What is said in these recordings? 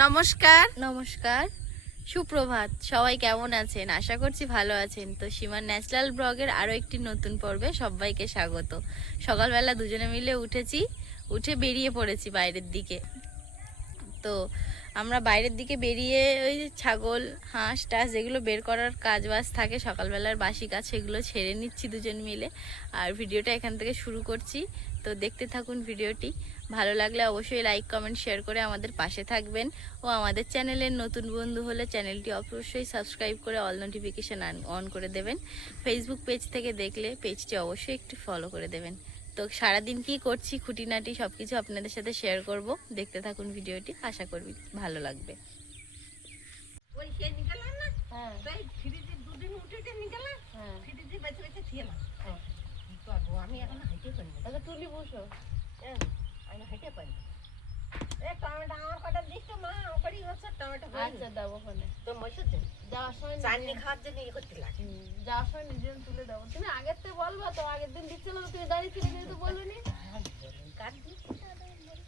নমস্কার নমস্কার, সুপ্রভাত। সবাই কেমন আছেন? আশা করছি ভালো আছেন। তো সীমার ন্যাচারাল ব্লগের আরও একটি নতুন পর্বে সবাইকে স্বাগত। সকালবেলা দুজনে মিলে উঠে বেরিয়ে পড়েছি বাইরের দিকে। তো আমরা বাইরের দিকে বেরিয়ে ওই ছাগল হাঁস টাস যেগুলো বের করার কাজ বাজ থাকে সকালবেলার বাসি কাজ, সেগুলো ছেড়ে নিচ্ছি দুজন মিলে। আর ভিডিওটা এখান থেকে শুরু করছি। তো দেখতে থাকুন ভিডিওটি। ভালো লাগলে অবশ্যই লাইক কমেন্ট শেয়ার করে আমাদের পাশে থাকবেন। ও আমাদের চ্যানেলের নতুন বন্ধু হলে চ্যানেলটি অবশ্যই সাবস্ক্রাইব করে অল নোটিফিকেশান অন করে দেবেন। ফেসবুক পেজ থেকে দেখলে পেজটি অবশ্যই একটু ফলো করে দেবেন। তো সারাদিন কি করছি খুঁটিনাটি সবকিছু আপনাদের সাথে শেয়ার করব। দেখতে থাকুন ভিডিওটি, আশা করবি ভালো লাগবে। ওই সে নিকালাম না, হ্যাঁ তাই ফ্রিজে দুদিন উঠে নিকালাম, হ্যাঁ ফ্রিজে বেঁচে বেঁচে ছিলাম। হ্যাঁ কি করবো, আমি এখন হাইটে পারি না। আচ্ছা তুলি বসো, আমি হাইটে পারি না। টমেটো আমার কটা দিস তো মা, আমারই হচ্ছে টমেটো। আচ্ছা দাও ওখানে। তো মশে দেন যাওয়ার সময় চাটনি খাওয়ার জন্য ইয়ে করতে লাগে। যাওয়ার সময় নিজের তুলে দেবো। তুমি আগের থেকে বলবা তো, আগের দিন দিচ্ছিল না, তুমি দাঁড়িয়ে ছিলে কিন্তু বললো নি। কাট দিস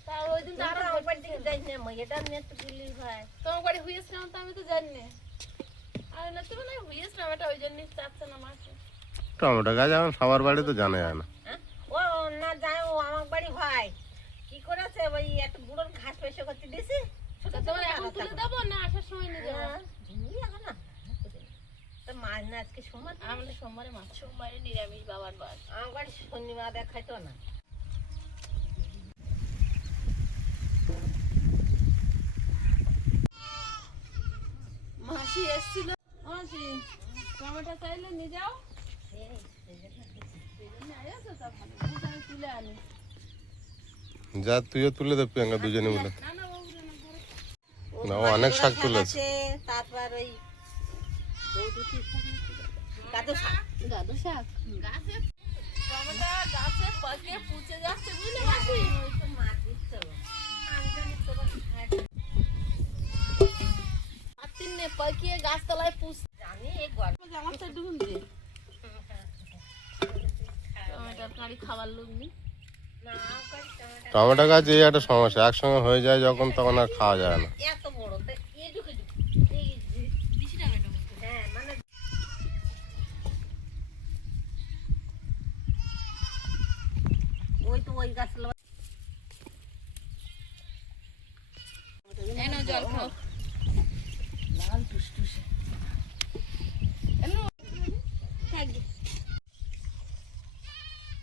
তার ওই দিন তো আরো আমার বাড়ি থেকে যাই না, এটা নিয়ে তো দিলি ভাই। তোমার বাড়ি হুইয়েছিলাম তো, আমি তো জানি না। আর না তুমি না হুইয়েছিলাম, এটা ওই জন্যই চাচ্ছে না মাকে। টমেটো গাছ এখন সবার বাড়ি তো জানা যায় না। ও না যায়, ও আমার বাড়ি হয় কি করেছে, ওই একটা বুড়োর ঘাস পেশে করতে দিয়েছি। তোমার এখন তুলে দেবো না আসার সময় নিয়ে যাবো? মাছ না আজকে সোমবার, আমাদের সোমবারে মাছ, সোমবারে নিরামিষ বাবার বার। আমার বাড়ি শনিবার দেখাইতো না। মাসি এসেছিল, মাসি টমেটো চাইলে নিয়ে যাও। তুলে আনি যা তুইও তুলে দে প্রিয়াঙ্কা, দুজনে মিলে। না, ও অনেক শাক তুলেছে। তারপর ওই গাদো শাক, গাদো শাক গাছে টমেটো গাছে পাকে পুচে যাচ্ছে, বুঝলে মাসি? মাছ দিচ্ছে আমি জানি তোরা পাতিন নে পাকিয়ে গাছতলায় পুষ জানি এই গল্প জামাতে ঢুকুন দে। টমেটো কারি খাবার লোক নেই। টমেটো গাছ এই একটা সমস্যা, একসঙ্গে হয়ে যায় যখন, তখন আর খাওয়া যায় না। এত বড় তো এটুকু দিশি টমেটো। হ্যাঁ মানে ওই তো ওই গাছ জল খাও। লাল টুসটুসে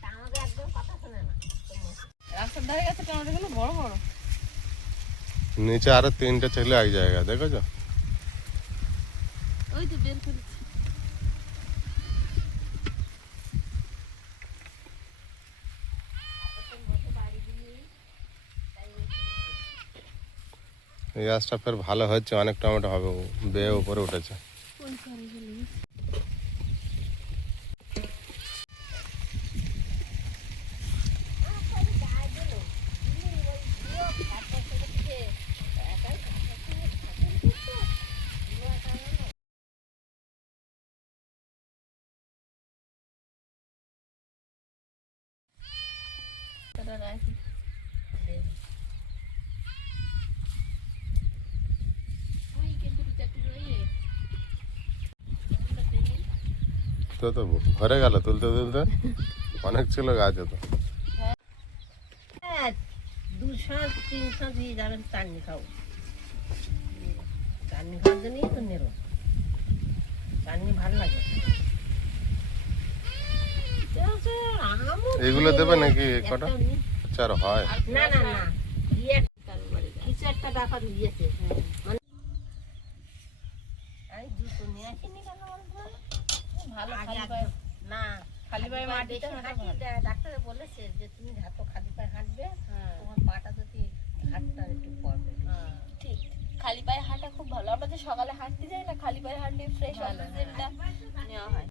আমাকে একদম কথা শোনে না। রাস্তার ধারে গেছে টমেটো গুলো বড় বড়। নিচে আরো তিনটে ছেলে এক জায়গা, দেখেছো? ওই তো বের করেছি। এই গাছটা ফের ভালো হচ্ছে, অনেক টমেটো হবে, বেয়ে উপরে উঠেছে। তো তো ভরে গেল তুলতে তুলতে, অনেক ছিল গাছে তো। হ্যাঁ 200-300 দিয়ে যাবেন চাটনি খাও। চাটনি খাওয়ার জন্যই তো নেব, চাটনি ভালো লাগে। এগুলো দেবে নাকি কটা? চার হয় না না না, কিছু একটা ব্যাপার দিয়েছে। মানে আমি জুতো নিয়ে আসিনি কেন বলতো? ভালো আগে খালি পায়ে না, খালি পায়ে মাটিতে হাঁটি, ডাক্তারে বলেছে যে তুমি হাঁটো, খালি পায়ে হাঁটবে, তোমার পাটা যদি হাঁটটা একটু পড়বে। ঠিক, খালি পায়ে হাঁটা খুব ভালো। আমরা যে সকালে হাঁটতে যাই না, খালি পায়ে হাঁটলে ফ্রেশ অক্সিজেনটা নেওয়া হয়।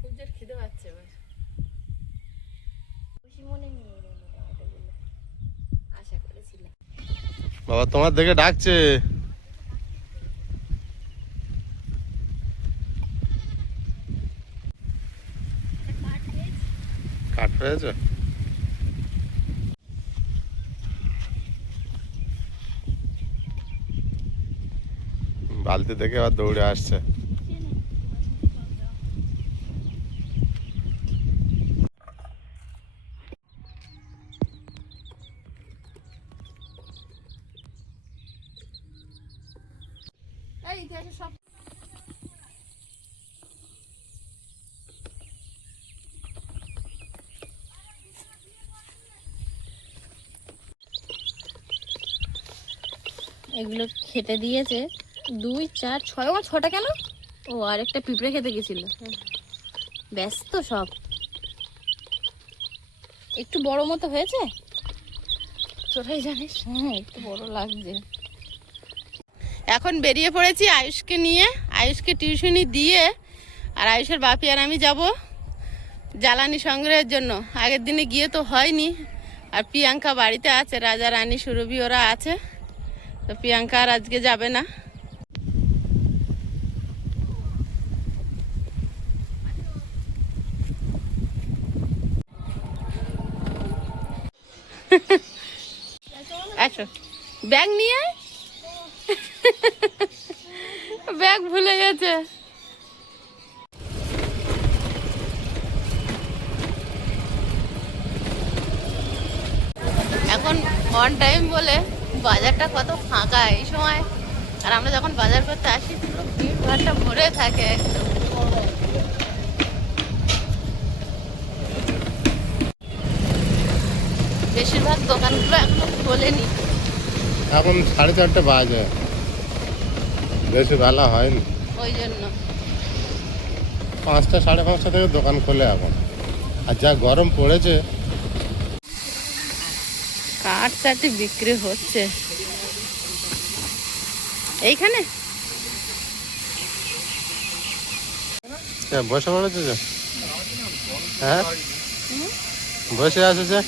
খুব জোর খিদে পাচ্ছে এবার। খুশি মনে নিয়ে এলো টমেটোগুলো, আশা করেছিলাম। বাবা তোমার দেখে ডাকছে। কাঠ পেয়েছো? বালতি দেখে আবার দৌড়ে আসছে। এগুলো খেতে দিয়েছে 2 4 6, ও 6টা কেন? ও আর একটা পিঁপড়ে খেতে গেছিল। ব্যস্ত সব। একটু বড় মতো হয়েছে, তোরাই জানিস। হ্যাঁ, একটু বড় লাগছে। এখন বেরিয়ে পড়েছি আয়ুষকে নিয়ে, আয়ুষকে টিউশনি দিয়ে, আর আয়ুষের বাপি আর আমি যাব জ্বালানি সংগ্রহের জন্য। আগের দিনে গিয়ে তো হয়নি, আর প্রিয়াঙ্কা বাড়িতে আছে, রাজা রানী সুরভি ওরা আছে, তো প্রিয়াঙ্কা আর আজকে যাবে না। আসো, ব্যাগ নিয়ে আয়। ব্যাগ ভুলে গেছে। এখন অন টাইম বলে বাজারটা কত ফাঁকা এই সময়, আর আমরা যখন বাজার করতে আসি পুরো ভিড় ভাড়টা ভরে থাকে একদম। বেশিরভাগ দোকানগুলো এখনো খোলেনি। এখন 4:30 বাজে, বেশি বেলা হয়নি, ওই জন্য 5টা 5:30 থেকে দোকান খোলে এখন। আর যা গরম পড়েছে। কাঠ চাটি বিক্রি হচ্ছে এইখানে। বসে পড়েছে যে, হ্যাঁ বসে আছে যে,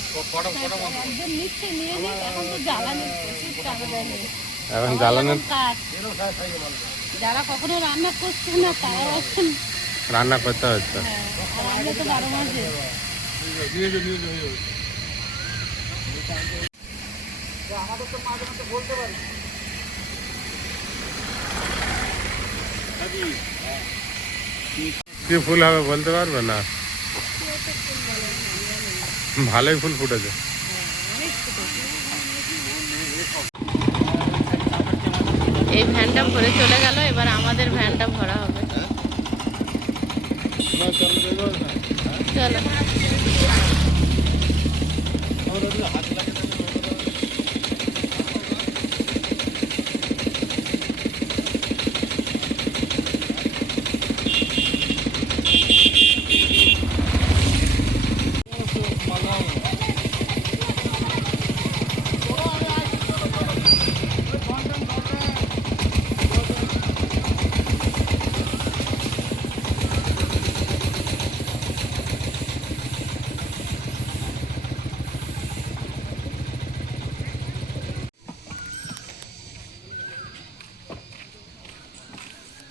এখন জ্বালানোর যারা কখনো রান্না করছে না তারা এখন রান্না করতে হচ্ছে। আমরা তো 12 মাসে। কি ফুল হবে বলতে পারবে না, ভালোই ফুল ফুটেছে। এই ভ্যানটা ভরে চলে গেল, এবার আমাদের ভ্যানটা ভরা হবে। চলো।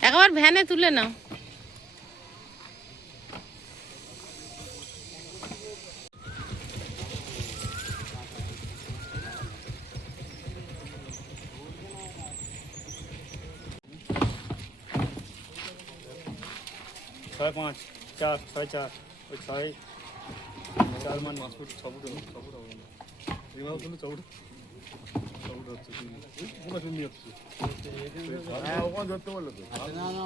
একবার ভ্যানে তুলে নাও। ছয় 5 4 6 4 ওই 6 4 মান 5 ফুট 6 ফুট 6 ফুট হবে না এভাবে কোনো 6 ফুট 6 ফুট হচ্ছে পুরো শুনি হচ্ছে হ্যাঁ ওখানে ধরতে বললো তো না না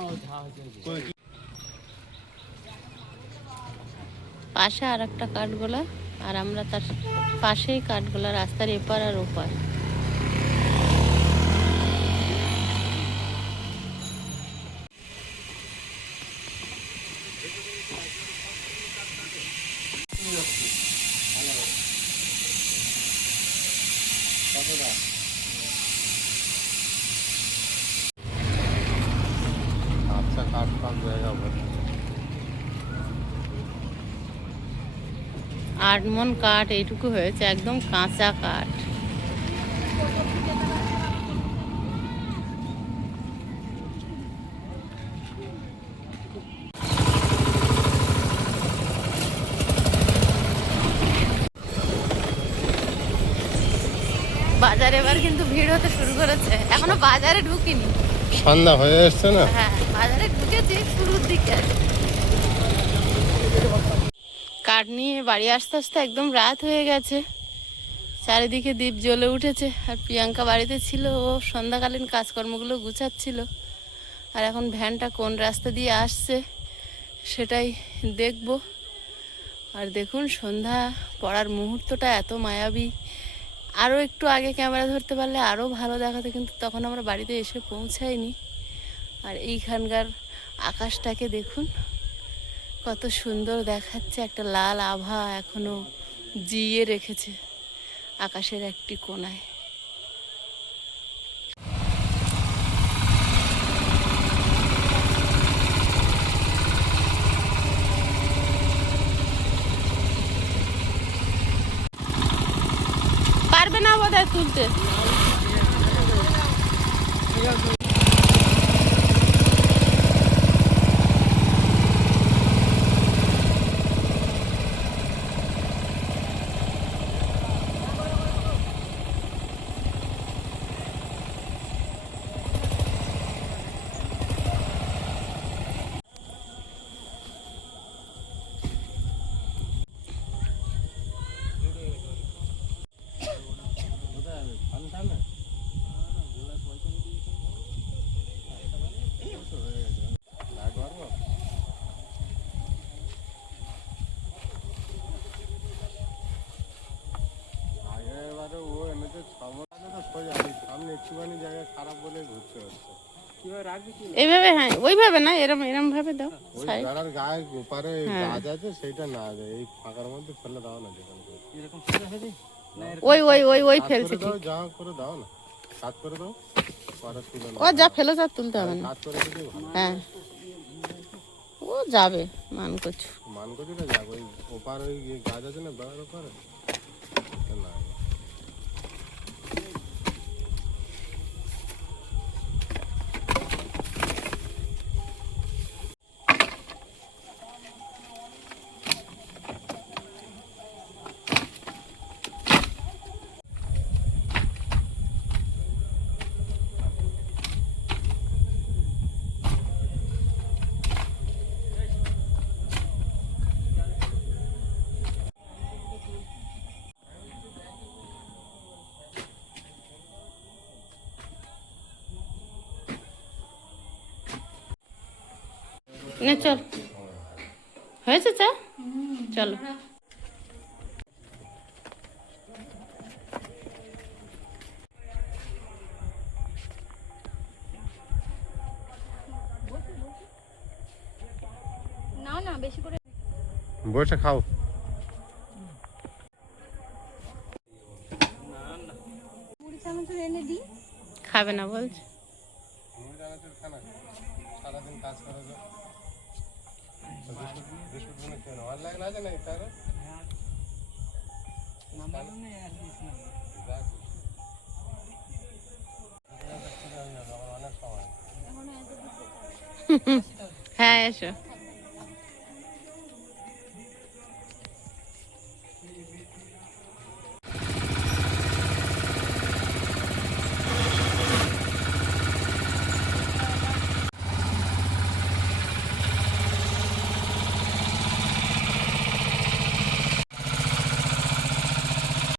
পাশে আর একটা কাঠগোলা, আর আমরা তার পাশেই কাঠগোলা, রাস্তার এপার আর ওপার। আচ্ছা, কাঠ কাঠ জায়গা বলে 8 মণ কাঠ এইটুকু হয়েছে, একদম কাঁচা কাঠ। বাজারে এবার কিন্তু ভিড় হতে শুরু করেছে, এখনো বাজারে ঢুকিনি। সন্ধ্যা হয়ে এসছে না। হ্যাঁ বাজারে ঢুকেছি শুরুর দিকে। কাঠ নিয়ে বাড়ি আসতে আসতে একদম রাত হয়ে গেছে, চারিদিকে দ্বীপ জ্বলে উঠেছে। আর প্রিয়াঙ্কা বাড়িতে ছিল, ও সন্ধ্যাকালীন কাজকর্মগুলো গুছাচ্ছিল। আর এখন ভ্যানটা কোন রাস্তা দিয়ে আসছে সেটাই দেখব। আর দেখুন সন্ধ্যা পড়ার মুহূর্তটা এত মায়াবী। আরও একটু আগে ক্যামেরা ধরতে পারলে আরও ভালো দেখাতো, কিন্তু তখন আমরা বাড়িতে এসে পৌঁছাইনি। আর এইখানকার আকাশটাকে দেখুন কত সুন্দর দেখাচ্ছে, একটা লাল আভা এখনো জিয়ে রেখেছে আকাশের একটি কোণায়। পারবে না বোধহয় তুলতে। সামনে একটুখানি জায়গা খারাপ বলে ঘুরতে হচ্ছে। এইভাবে, হ্যাঁ ওইভাবে না, এরম এরম ভাবে দাও। ওই সাইড বেড়ার গায়ে ওপারে গাছ আছে, সেইটা না যায়, এই ফাঁকার মধ্যে ফেলে দাও না যেখানে ওই ওই ওই ওই কাজ ফেলছে করে দাও, ঠিক। যা করে দাও না, কাজ করে দাও, পরে তুলে ও যা ফেলেছে আর তুলতে হবে না। কাজ করে দিলে ভালো। হ্যাঁ ও যাবে মান করছু। মান করছি না, যাক ওই ওপার ওই গাছ আছে না বেড়ার ওপারে, ওটা না যায়। নে চল, হয়েছে চা, চলো। না না বেশি করে বসে খাও। খাবে না বলছে। সারাদিন কাজ করে যাও, বিস্কুট গুলো খেয়ে নাও, আর লাগে না জানে তার হ্যাঁ এসো।